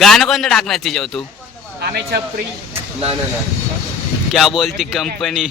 गाणं कोणतं टाकणार तिच्यावर तू? आम्ही छपरी क्या बोलती कंपनी.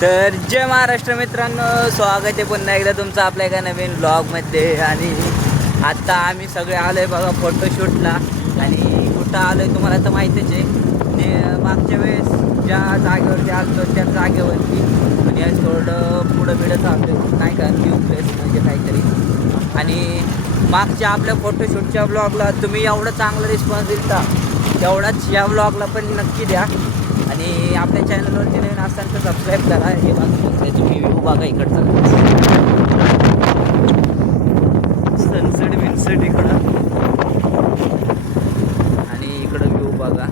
तर जय महाराष्ट्र मित्रांनो, स्वागत आहे पुन्हा एकदा तुमचं आपल्या एका नवीन ब्लॉगमध्ये. आणि आत्ता आम्ही सगळे आलो आहे बघा फोटोशूटला. आणि कुठं आलो आहे तुम्हाला तर माहितीच आहे. मागच्या वेळेस ज्या जागेवरती आलो त्या जागेवरती म्हणजे थोडं पुढं बिडं आलो नाही का, न्यू प्लेस म्हणजे काहीतरी. आणि मागच्या आपल्या फोटोशूटच्या ब्लॉगला तुम्ही एवढं चांगलं रिस्पॉन्स दिला तेवढाच या ब्लॉगला पण नक्की द्या. आणि आपल्या चॅनलवरती नवीन असताना तर सबस्क्राईब करा. हे बघा तुम्ही व्ह्यू बघा इकडचा सनसेट विनसेट इकडं, आणि इकडं व्ह्यू बघा.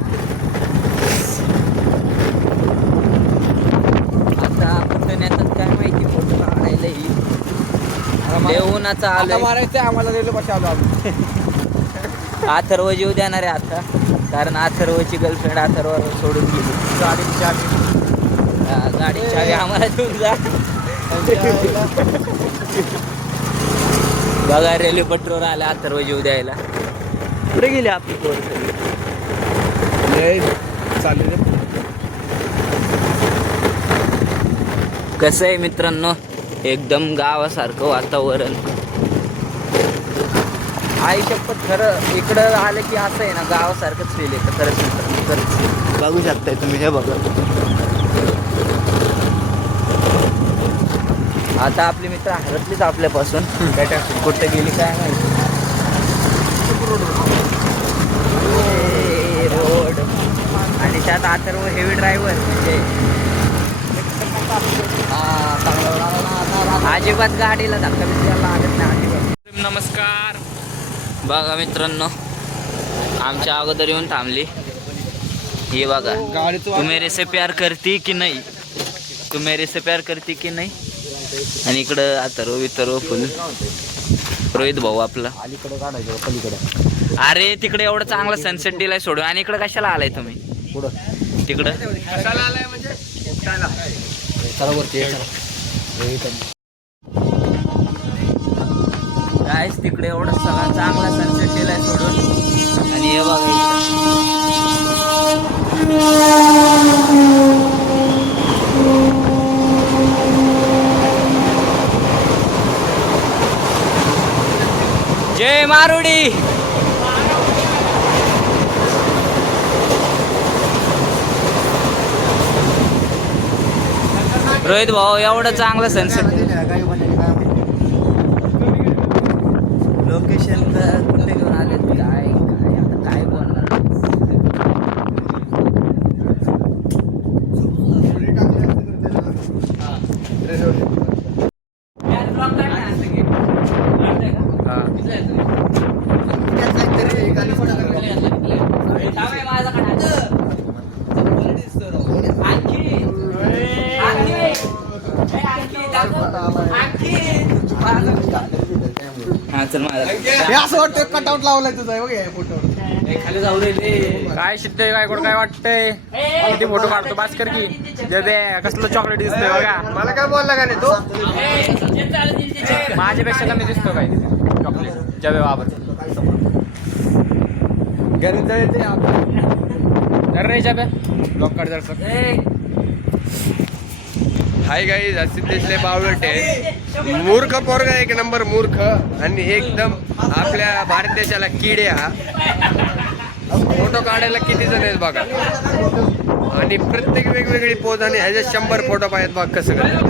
आता कुठं नेतात काय माहिती फोटो काढायला. ही उन्हाचा आलं मारायचं आम्हाला रेल्वे कशा आलो आम्ही. अथर्व जीव देणार आहे आता, कारण अथर्वची गर्लफ्रेंड अथर्व सोडून गेली. गाडीची चावी आम्हाला देऊन जा. बघा रेल्वे पट्टीवर आला अथर्व जीव द्यायला. कुठे गेली आपली पोर चालेल. कसं आहे मित्रांनो, एकदम गावासारखं वातावरण. आई शपथ खरं इकडं आलं की असं आहे ना, गावासारखंच फील येतं खरंच मित्रांनो. खरंच बघू शकताय तुम्ही, हे बघा. आता आपली मित्र हरतलीच आपल्यापासून. कुठं गेली काय माहिती. रोड आणि त्यात अथर्व हेवी ड्रायव्हर म्हणजे अजिबात गाडीला धक्का बिक्का लागत नाही अजिबात. नमस्कार. बघा मित्रांनो, आमच्या अगोदर येऊन थांबली. हे बघा, तू मेरे से प्यार करती की नाही, तू मेरे से प्यार करती की नाही. आणि इकडं अथर्व वितर्व फुल रोहित भाऊ आपला. अलीकडे काढायचं पलीकडे. अरे तिकडे एवढं चांगलं सनसेट दिलाय सोडून, आणि इकडं कशाला आलाय तुम्ही? पुढं तिकडं कशाला आलाय म्हणजे कायच तिकडे एवढं सगळा चांगला सनसेट दिलाय सोडून. आणि हे बघा जय मारुडी. रोहित भाऊ एवढं चांगलं सनसेट. लोकेशन कुठे घेऊन आले काय काय आता काय बोलणार. असं वाटतं कटआउट लावलाय तुझा फोटो. खाली जाऊ रे. काय शिकतोय काय कोण काय वाटतंय. किती फोटो काढतो बास कर की. दे कसलं चॉकलेट दिसतोय बघा. मला काय बोलला का नाही तो. माझ्यापेक्षा कमी दिसतो काय चॉकलेट जवे बाबा. गणित येते आपण रे जबे ब्लॉक काढ जर. हाय गाईज, सिद्धेशले बावळट आहे. मूर्ख पोरगा एक नंबर मूर्ख. आणि एकदम आपल्या भारत देशाला किडे हा. फोटो काढायला किती जण आहेत बघा. आणि प्रत्येक वेगवेगळी पोज. आणि ह्याचे 100 फोटो पाहिजेत बघ कसं करत.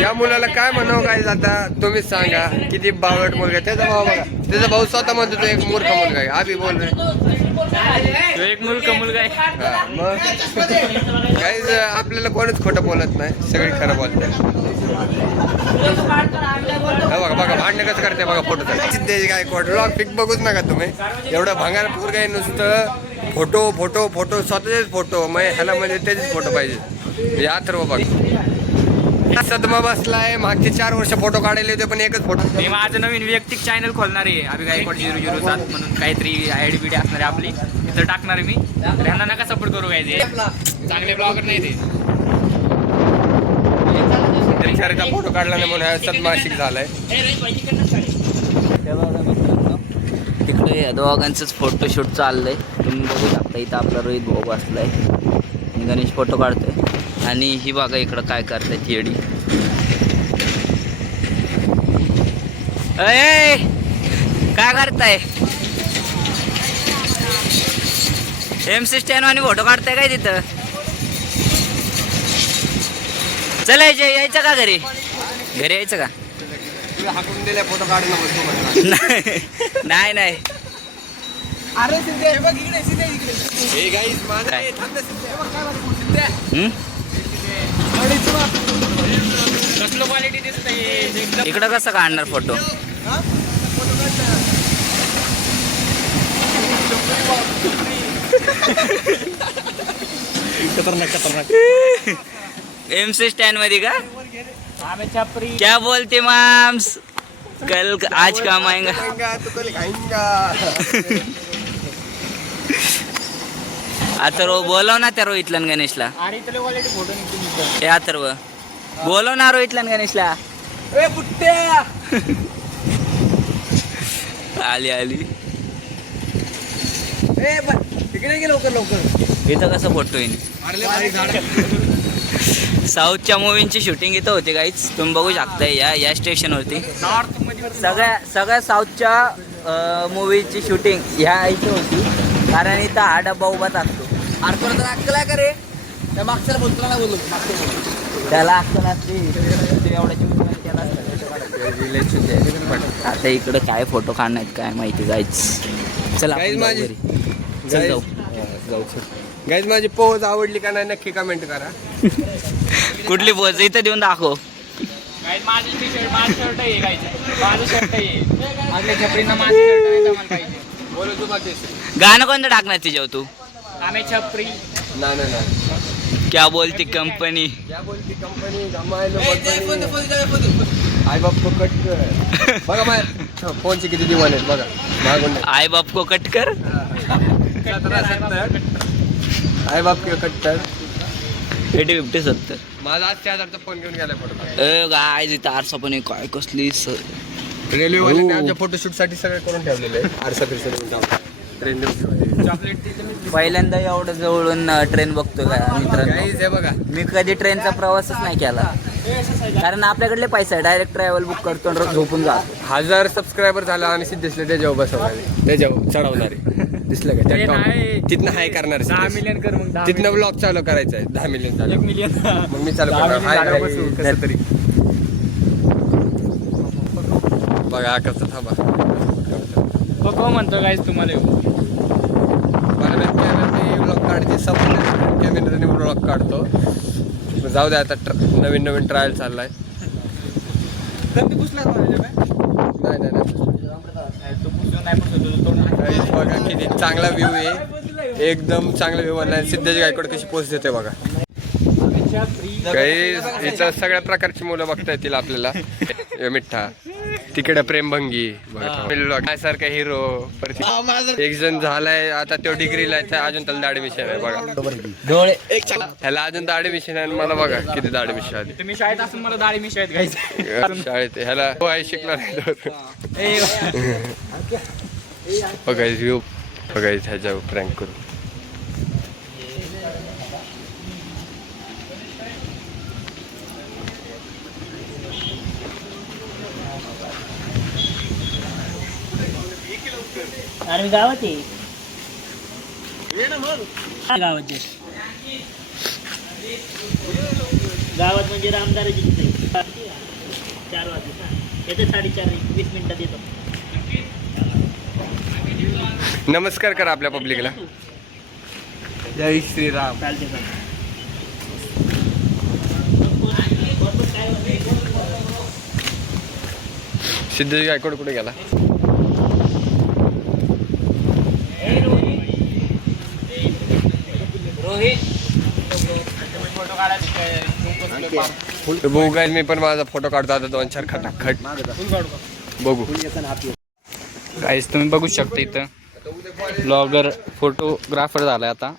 या मुलाला काय म्हणावं काय आता तुम्हीच सांगा. किती बावळट मुलगा. त्याचा भाऊ बघा, त्याचा भाऊ स्वतः म्हणतो तो एक मूर्ख मुलगा आहे. आधी बोल रे एक मुलगा आहे. मग काहीच आपल्याला कोणीच खोटं बोलत नाही, सगळी खरं बोलतात. बघा बघा भांडणं कसं करते बघा फोटो. सिद्धेश गायकवाड ब्लॉग पिक बघूच नका तुम्ही. एवढं भंगार पोरगा आहे नुसतं फोटो फोटो फोटो स्वतःचेच फोटो. मग ह्याला म्हणजे त्याचेच फोटो पाहिजे. अथर्व बघ सदमा बसलाय. मागचे 4 वर्ष फोटो काढले होते पण एकच फोटो. मी माझं नवीन वैयक्तिक चॅनल खोलणार आहे. अभि गायकवाड 007 म्हणून काहीतरी आयडी बिडी असणार आहे आपली. तर टाकणार आहे मी. तर ह्यांना नका सपोर्ट करू गायचे, चांगले ब्लॉगर नाही ते. शर्यचा फोटो काढला नाही म्हणून हा सदमाशिक झालाय. हे बघा मित्रांनो, तिकडे या दोघांचंच फोटोशूट चाललंय. तुम्ही बघू शकता इथं आपला रोहित भाऊ बसलाय आणि गणेश फोटो काढतोय. आणि ही बघा इकडं काय करतायत येडी. अय काय करताय? MC स्टॅन आणि फोटो काढताय काय तिथं? चला यायचं का घरी? घरी यायचं का? हाकून दिल्या फोटो काढून बसतो. नाही नाही. अरे सिद्धे हे बघ इकडे, सिद्धे इकडे. हे गाईस माझं काय? हे थांब ना सिद्धे. हे बघ काय माझं सिद्धे. कसलं क्वालिटी दिसत इकडं कसं काढणार फोटो? खतरनाक. MC स्टैंड मध्ये का? आम्ही छपरी. क्या बोलते माम्स? कल आज काम आएगा. तू कल खाएंगा. अथर्व बोलव ना त्या रोहितला आणि गणेशला. आणि इथले क्वालिटी फोटो निघतो. ए अथर्व बोलव ना रोहितला आणि गणेशला. ए पुट्ट्या. आली आली. ए बा इकडे गे लवकर. इथं कसं फोटो येईल? मारले भारी झाड. साऊथच्या मूवींची शूटिंग इथं होते काहीच. तुम्ही बघू शकताय या स्टेशनवरती. नॉर्थ मध्ये सगळ्या साऊथच्या मूवीची शूटिंग ह्या इथे होती. कारण इथं हा डब्बा उभाच असतो. आरकोला तर अक्कला का रे? त्या मागच्याला बोलतो ना बोललो. त्याला अक्कल असते. ते एवढ्याची मुलं त्याला आता इकडं काय फोटो काढणार काय माहिती गाईच. चला आपण Guys, जाऊ माझी- घरी. चल जाऊ. गाईज माझी पोज आवडली का नाही नक्की कमेंट करा. कुठली पोच इथं देऊन दाखव. गाईज माझी टी शर्ट, माझं शर्ट आहे गाईज, माझं शर्ट आहे. आपल्या छपरीनं माझं शर्ट नाही जमायला पाहिजे. बोलो तू माझे. गाणं कोणतं टाकणार तिच्यावर तू? आम्ही छपरी. नाही. क्या बोलती कंपनी? क्या बोलती कंपनी जमायलो आई बाप को कट कर. बघा माझ्या फोनचे किती दिवाण आहेत बघा. मागून आई बाप को कट कर. 1770 आई बाप को कट कर. 80 50 70. माझा आज 4000चा फोन घेऊन गेलाय फोटो. गाय इथं आरसा पण आहे. काय कसली रेल्वेवाल्यांनी आमच्या फोटोशूट साठी सगळं करून ठेवलेलं आहे. आरसा फिरसा देऊन ट्रेन चॉकलेट पहिल्यांदा एवढं जवळून ट्रेन बघतोय का मित्रांनो? गाईज हे बघा. मी कधी ट्रेनचा प्रवासच नाही केला. कारण आपल्याकडले पैसा आहे. डायरेक्ट ट्रॅव्हल बुक करतो आणि झोपून जातो. 1000 सबस्क्रायबर झाला आणि सिद्धेशला त्याच्यावर बसवणारे त्याच्यावर चढवणारे दिसलं का? ते नाही. तिथनं हाय करणार 10 मिलियन कर मग. 10 तिथनं ब्लॉग चालू करायचा आहे. 10 मिलियन झालं 1 मिलियन. मग मी चालू 10 करणार मिलियन हाय झाल्यावर हाय. बसू कसं तरी. बघा आकाशचा थांबा. बघू म्हणतो गाईज तुम्हाला. ब्लॉग काढते सब कॅमेराने ब्लॉग काढतो. जाऊ द्या आता नवीन ट्रायल चाललाय. नाही. बघा किती चांगला व्ह्यू आहे. एकदम चांगला व्ह्यू म्हणला. सिद्धेश गायकवाड कशी पोस्ट देते बघा. काही इथं सगळ्या प्रकारची मुलं बघता येतील आपल्याला. मिठ्ठा तिकडे प्रेमभंगी बघा सारखा हिरो. एक जण झालाय आता तो डिग्रीला आहे. अजून त्याला दाढी मिशन आहे बघा. डोळे ह्याला अजून दाढी मिशन आहे. मला बघा किती दाढी मिशन आली. तुम्ही शाळेत असून मला दाढी मिशी आहेत गाईज. शाळेत ह्याला शिकला नाही. बघा व्ह्यू बघा ह्याच्यावर प्रँक करू. अरे गावात आहे गावात गावात म्हणजे रामदाराची 4 वाजले ना. येते 4:30 20 मिनिटात येतो. नमस्कार करा आपल्या पब्लिकला. जय श्रीराम. चालते सिद्धेश गायकवाड कुठे गेला? बघू काय मी पण माझा फोटो काढतो आता 2-4 खटाखट बघू. गाईज तुम्ही बघू शकता इथं ब्लॉगर फोटोग्राफर झालाय आता.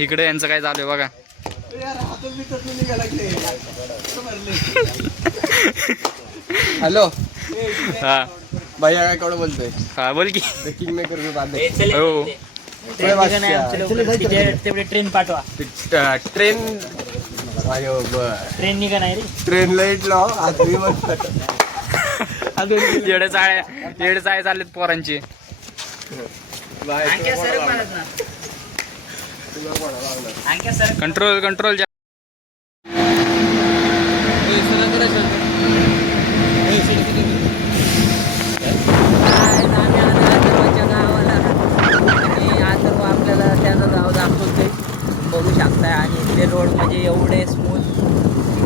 इकडे यांचं काय चालू आहे बघा. हॅलो हा भैया काय कोण बोलतोय हा बोल की. किंग मेकर हो ट्रेन पाठवा. ट्रेन ट्रेन निघा नाही रे. ट्रेन लाईट लाव आधी येडे चाळे चाललेत पोरांची. Control control. आपल्याला त्याचं गाव दाखवते बघू शकताय. आणि इथले रोड म्हणजे एवढे स्मूथ,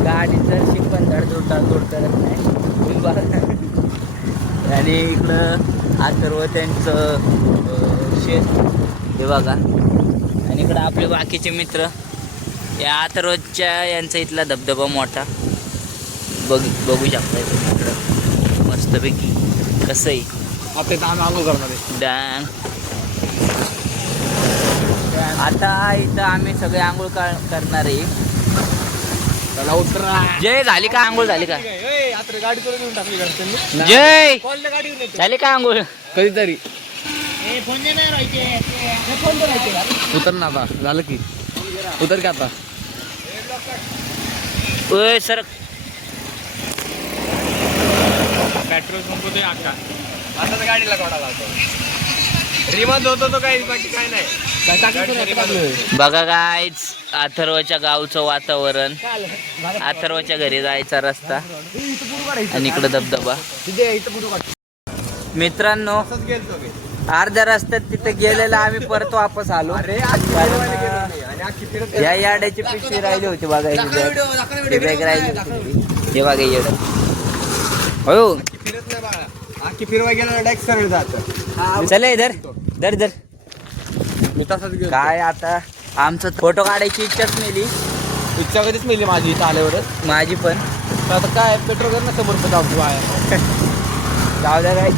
गाडी जर शिकवण धडधड करत नाही बघा. आणि इकडं अथर्व त्यांचं शेत हे बघा. आणि इकडं आपले बाकीचे मित्र या अथर्वच्या यांचा इथला धबधबा मोठा बघू शकताय तुम्ही इकडं मस्तपैकी कसंही. डॅम आता इथं आम्ही सगळे आंघोळ करणार आहे. जय झाली का आंघोळ झाली का? जय झाली का आंघोळ? कधीतरी फोन दे नाही राहायचे. उतर ना आता झालं की उतर का आता. ओय सर पेट्रोल पंप होते आता. आता तर गाडीला कोणा लावतो रिमत होतो तो काही बाकी काय नाही. बघा गायच अथर्वच्या गावचं वातावरण, अथर्वच्या घरी जायचा रस्ता आणि इकडं धबधबा. मित्रांनो अर्ध्या रस्त्यात तिथे गेलेला आम्ही परत वापस आलो. या याड्याची पिशवी राहिली होती बघा. ही बॅग राहिली होती. हे बघा येड हो फिरत नाही बाळा. आखी फिरवा गेला डायरेक्ट सरळ जात. चले धर धर धर. मी तसाच गेलो. काय आता आमचं फोटो काढायची इच्छाच नेली. इच्छा कधीच मिळली माझी इथं आल्यावरच. माझी पण. आता काय पेट्रोल कर ना 100 रुपये जाऊ जाऊ द्या काय